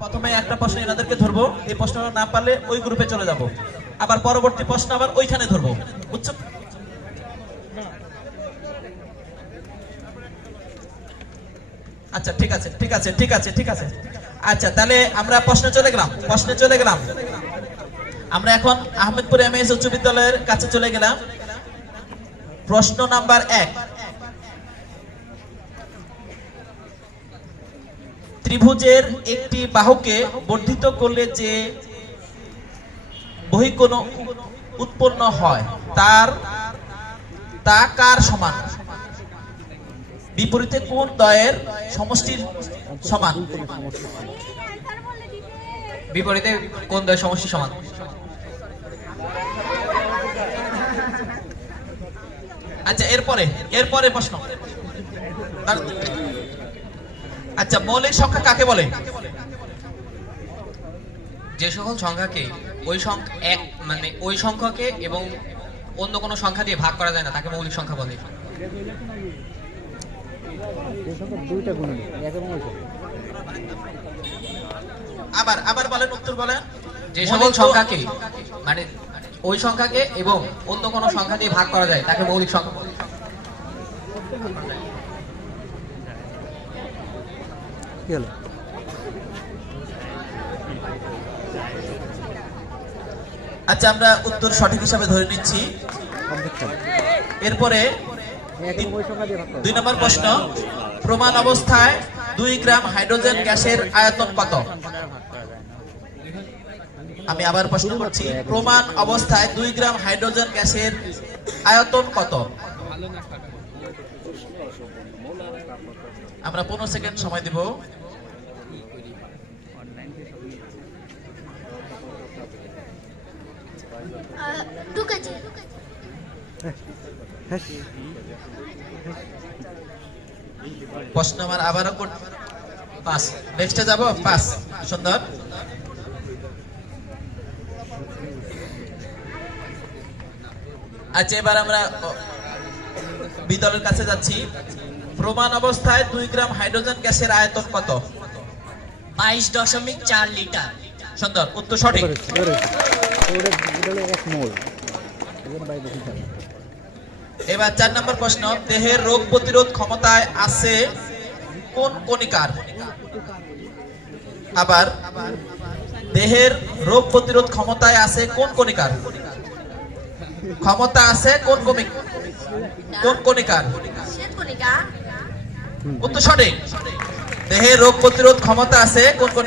প্রথমে একটা প্রশ্ন এনাদেরকে ধরবো, এই প্রশ্ন না পারলে ওই গ্রুপে চলে যাব, আবার পরবর্তী প্রশ্ন আবার ওইখানে ধরবো, বুঝছো? আচ্ছা ঠিক আছে ঠিক আছে ঠিক আছে ঠিক আছে। আচ্ছা তাহলে আমরা প্রশ্নে চলে গেলাম। আমরা এখন আহমেদপুর এমএএস উচ্চ বিদ্যালয়ের কাছে চলে গেলাম। প্রশ্ন নাম্বার 1, ত্রিভুজের একটি বাহুকে বর্ধিত করলে যে বহিঃকোণ উৎপন্ন হয় তা কার সমান? বিপরীতে কোন দ্বয়ের সমষ্টির সমান? বিপরীতে কোন দ্বয়ের সমষ্টি সমান? আচ্ছা এরপরে প্রশ্ন। আচ্ছা মৌলিক সংখ্যা কাকে বলে? যে সকল সংখ্যাকে ওই সংখ্যাকে এবং অন্য কোনো সংখ্যা দিয়ে ভাগ করা যায় না তাকে মৌলিক সংখ্যা বলে। আবার বলেন, উত্তর বলেন। যে সকল সংখ্যাকে ওই সংখ্যাকে এবং অন্য কোনো সংখ্যা দিয়ে ভাগ করা যায় তাকে মৌলিক সংখ্যা বলে। আচ্ছা আমরা উত্তর সঠিক হিসাবে ধরে নিচ্ছি। এরপরে 2 নম্বর প্রশ্ন, প্রমাণ অবস্থায় 2 গ্রাম হাইড্রোজেন গ্যাসের আয়তন কত? আমি আবার প্রশ্ন করছি, প্রমাণ অবস্থায় 2 গ্রাম হাইড্রোজেন গ্যাসের আয়তন কত? আমরা 15 সেকেন্ড সময় দেব। প্রশ্ন আমার আবারও পাস, নেক্সটে যাব, পাস। সুন্দর। আচ্ছা এবার আমরা বিদ্যালয়ের কাছে যাচ্ছি। প্রমাণ অবস্থায় 2 গ্রাম হাইড্রোজেন গ্যাসের আয়তন কত? 22.4 লিটার। সুন্দর, উত্তর সঠিক। এবার 4 নম্বর প্রশ্ন, দেহের রোগ প্রতিরোধ ক্ষমতায় আছে কোন কণিকার? আবার দেহের রোগ প্রতিরোধ ক্ষমতায় আছে কোন কণিকার? ক্ষমতা আছে কোন কণিকার? উত্তর সঠিক। দেহের রোগ প্রতিরোধ ক্ষমতা আছে কোন কণিকার?